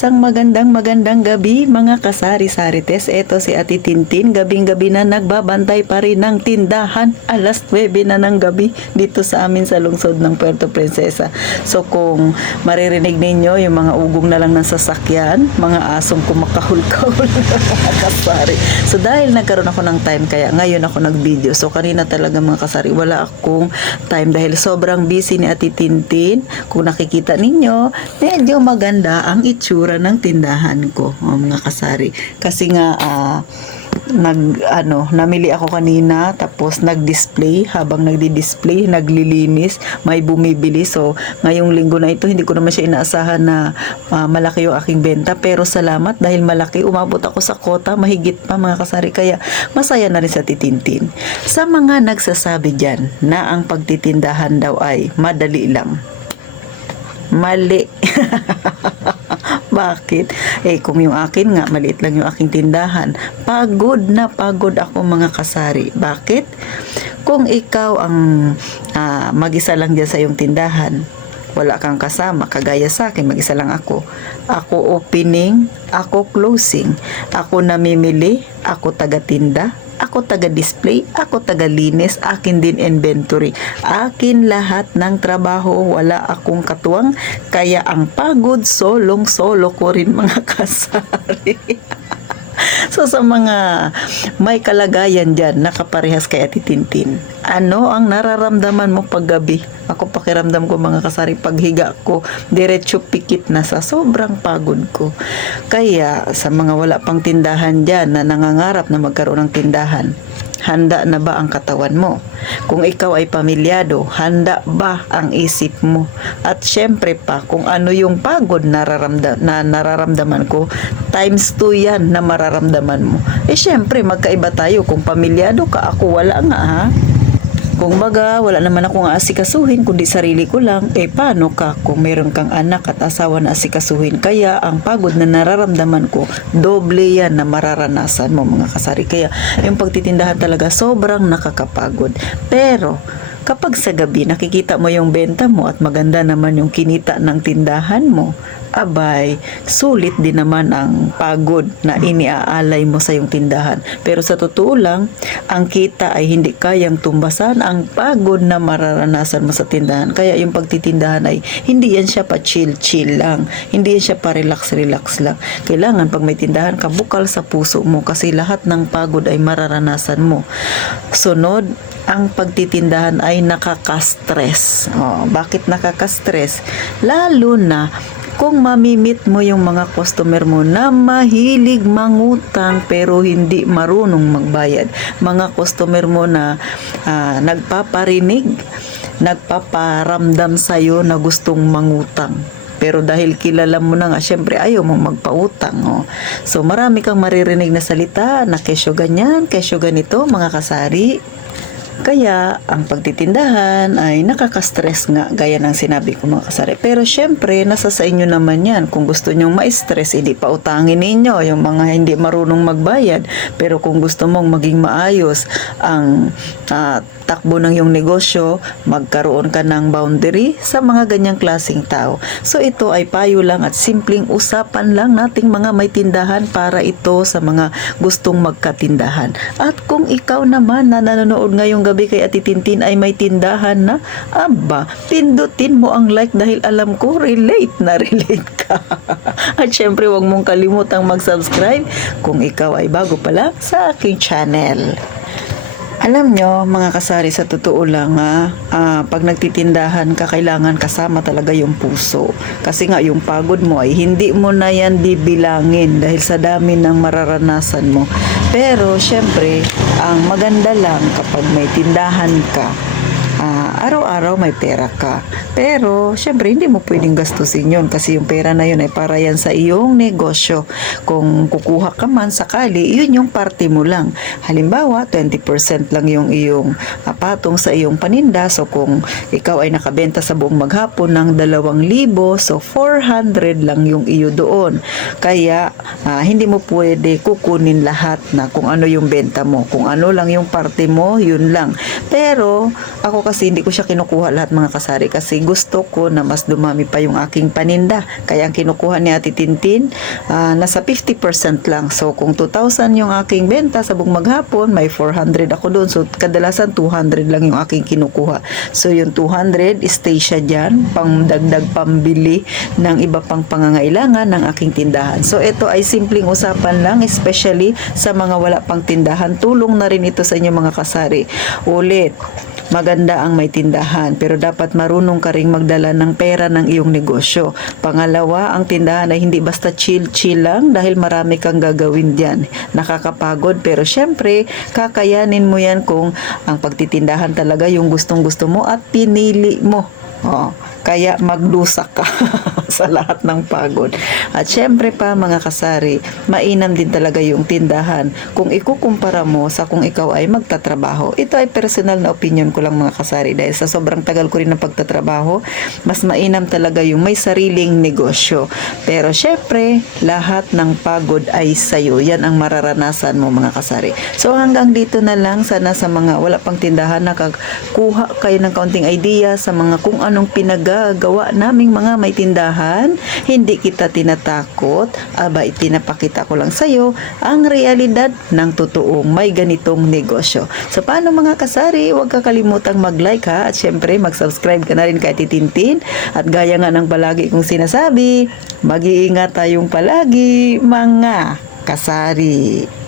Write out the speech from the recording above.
Isang magandang gabi mga kasari-sarites. Eto si Ate Tintin, gabing-gabi na nagbabantay pa rin ng tindahan. Alas 9 na ng gabi dito sa amin sa lungsod ng Puerto Princesa. So kung maririnig ninyo yung mga ugong na lang ng sasakyan, mga asong kumakahul-kahul mga kasari. So dahil nagkaroon ako ng time, kaya ngayon ako nag-video. So kanina talaga mga kasari, wala akong time dahil sobrang busy ni Ate Tintin. Kung nakikita ninyo, medyo maganda ang itsura ng tindahan ko, mga kasari. Kasi nga namili ako kanina, tapos nag-display. Habang nagdi-display, naglilinis, may bumibili. So ngayong linggo na ito, hindi ko naman siya inaasahan na malaki yung aking benta, pero salamat dahil malaki, umabot ako sa quota, mahigit pa mga kasari, kaya masaya na rin sa Titintin. Sa mga nagsasabi dyan na ang pagtitindahan daw ay madali lang, mali. Bakit? Kung yung akin nga, maliit lang yung aking tindahan, pagod na pagod ako mga kasari. Bakit? Kung ikaw ang mag-isa lang dyan sa iyong tindahan, wala kang kasama, kagaya sa akin, mag-isa lang ako. Ako opening, ako closing, ako namimili, ako taga-tinda, ako taga-display, ako taga-linis, akin din inventory. Akin lahat ng trabaho, wala akong katuwang, kaya ang pagod, solong-solo ko rin mga kasari. So sa mga may kalagayan dyan, nakaparehas kay Ate Tintin, ano ang nararamdaman mo pag gabi? Ako pakiramdam ko mga kasari, paghiga ko, diretso pikit na sa sobrang pagod ko. Kaya sa mga wala pang tindahan dyan na nangangarap na magkaroon ng tindahan, handa na ba ang katawan mo? Kung ikaw ay pamilyado, handa ba ang isip mo? At syempre pa, kung ano yung pagod na nararamdaman ko, times 2 yan na mararamdaman mo. Syempre, magkaiba tayo. Kung pamilyado ka, ako wala nga ha. Kung baga, wala naman akong aasikasuhin, kundi sarili ko lang, paano ka kung meron kang anak at asawa na asikasuhin? Kaya ang pagod na nararamdaman ko, doble yan na mararanasan mo mga kasari. Kaya yung pagtitindahan talaga sobrang nakakapagod. Pero kapag sa gabi nakikita mo yung benta mo at maganda naman yung kinita ng tindahan mo, abay, sulit din naman ang pagod na iniaalay mo sa iyong tindahan. Pero sa totoo lang, ang kita ay hindi kayang tumbasan ang pagod na mararanasan mo sa tindahan. Kaya yung pagtitindahan ay hindi yan siya pa chill-chill lang. Hindi yan siya pa relax-relax lang. Kailangan pag may tindahan ka, bukal sa puso mo kasi lahat ng pagod ay mararanasan mo. Sunod, ang pagtitindahan ay nakaka-stress. Bakit nakaka-stress? Lalo na kung mamimit mo yung mga customer mo na mahilig mangutang pero hindi marunong magbayad. Mga customer mo na nagpaparinig, nagpaparamdam sa'yo na gustong mangutang. Pero dahil kilala mo na nga, syempre ayaw mo magpautang. So marami kang maririnig na salita na kesyo ganyan, kesyo ganito mga kasari. Kaya ang pagtitindahan ay nakaka-stress nga, gaya ng sinabi ko mga kasari. Pero syempre, nasa sa inyo naman yan. Kung gusto nyong ma-stress, hindi pa utangin ninyo yung mga hindi marunong magbayad. Pero kung gusto mong maging maayos ang takbo ng iyong negosyo, magkaroon ka ng boundary sa mga ganyang klaseng tao. So ito ay payo lang at simpleng usapan lang nating mga may tindahan para ito sa mga gustong magkatindahan. At kung ikaw naman na nanonood ngayong gabi kay Ate Tintin ay may tindahan na, aba, pindutin mo ang like dahil alam ko relate na relate ka. At syempre huwag mong kalimutang mag-subscribe kung ikaw ay bago pa lang sa aking channel. Alam nyo, mga kasari, sa totoo lang pag nagtitindahan ka, kailangan kasama talaga yung puso. Kasi nga, yung pagod mo ay hindi mo na yan dibilangin dahil sa dami ng mararanasan mo. Pero, syempre, ang maganda lang kapag may tindahan ka, araw-araw may pera ka. Pero, syempre, hindi mo pwedeng gastusin yun kasi yung pera na yun ay para yan sa iyong negosyo. Kung kukuha ka man sakali, yun yung parte mo lang. Halimbawa, 20% lang yung iyong patong sa iyong paninda. So, kung ikaw ay nakabenta sa buong maghapon ng 2,000, so 400 lang yung iyo doon. Kaya, hindi mo pwede kukunin lahat na kung ano yung benta mo. Kung ano lang yung parte mo, yun lang. Pero, ako kasi hindi ko siya kinukuha lahat mga kasari kasi gusto ko na mas dumami pa yung aking paninda. Kaya ang kinukuha ni Ate Tintin, nasa 50% lang. So kung 2,000 yung aking benta sa buong maghapon, may 400 ako doon. So kadalasan 200 lang yung aking kinukuha. So yung 200, stay siya dyan, pang dagdag pambili ng iba pang pangangailangan ng aking tindahan. So ito ay simpleng usapan lang, especially sa mga wala pang tindahan. Tulong na rin ito sa inyo mga kasari. Ulit, maganda ang may tindahan, pero dapat marunong ka ring magdala ng pera ng iyong negosyo. Pangalawa, ang tindahan ay hindi basta chill-chill lang dahil marami kang gagawin diyan. Nakakapagod, pero syempre, kakayanin mo yan kung ang pagtitindahan talaga yung gustong-gusto mo at pinili mo. Kaya magdusa ka sa lahat ng pagod. At syempre pa mga kasari, mainam din talaga yung tindahan kung ikukumpara mo sa kung ikaw ay magtatrabaho. Ito ay personal na opinion ko lang mga kasari dahil sa sobrang tagal ko rin ng pagtatrabaho, mas mainam talaga yung may sariling negosyo. Pero syempre, lahat ng pagod ay sayo. Yan ang mararanasan mo mga kasari. So hanggang dito na lang, sana sa mga wala pang tindahan nakakuha kayo ng kaunting idea sa mga kung anong pinagagawa naming mga may tindahan. Hindi kita tinatakot, itinapakita ko lang sa'yo ang realidad ng totoong may ganitong negosyo. So paano mga kasari, huwag kakalimutang mag-like ha, at syempre mag-subscribe ka na rin kay Tintin. At gaya nga ng palagi kong sinasabi, mag-iingat tayong palagi mga kasari.